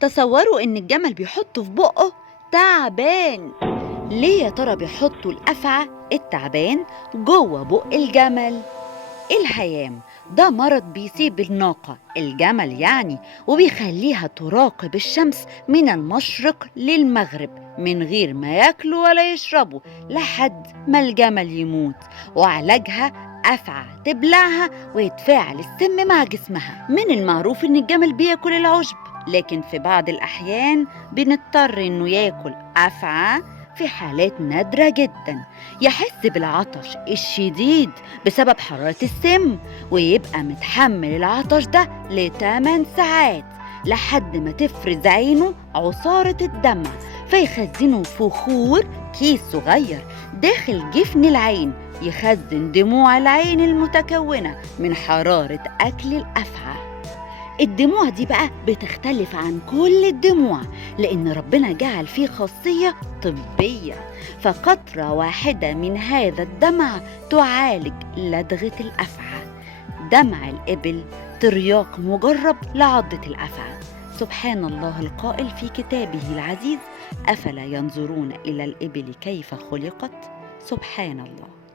تصوروا إن الجمل بيحطوا في بقه تعبان. ليه يا ترى بيحطوا الأفعى التعبان جوه بق الجمل؟ الهيام ده مرض بيصيب الناقة الجمل يعني، وبيخليها تراقب الشمس من المشرق للمغرب من غير ما ياكلوا ولا يشربوا لحد ما الجمل يموت. وعلاجها أفعى تبلعها ويتفاعل السم مع جسمها. من المعروف إن الجمل بياكل العشب، لكن في بعض الأحيان بنضطر إنه ياكل أفعى في حالات نادرة جدا. يحس بالعطش الشديد بسبب حرارة السم، ويبقى متحمل العطش ده ل8 ساعات لحد ما تفرز عينه عصارة الدمع، فيخزنه في خور كيس صغير داخل جفن العين يخزن دموع العين المتكونة من حرارة أكل الأفعى. الدموع دي بقى بتختلف عن كل الدموع، لأن ربنا جعل فيه خاصية طبية، فقطرة واحدة من هذا الدمع تعالج لدغة الأفعى. دمع الإبل ترياق مجرب لعضة الأفعى. سبحان الله القائل في كتابه العزيز: أفلا ينظرون إلى الإبل كيف خلقت. سبحان الله.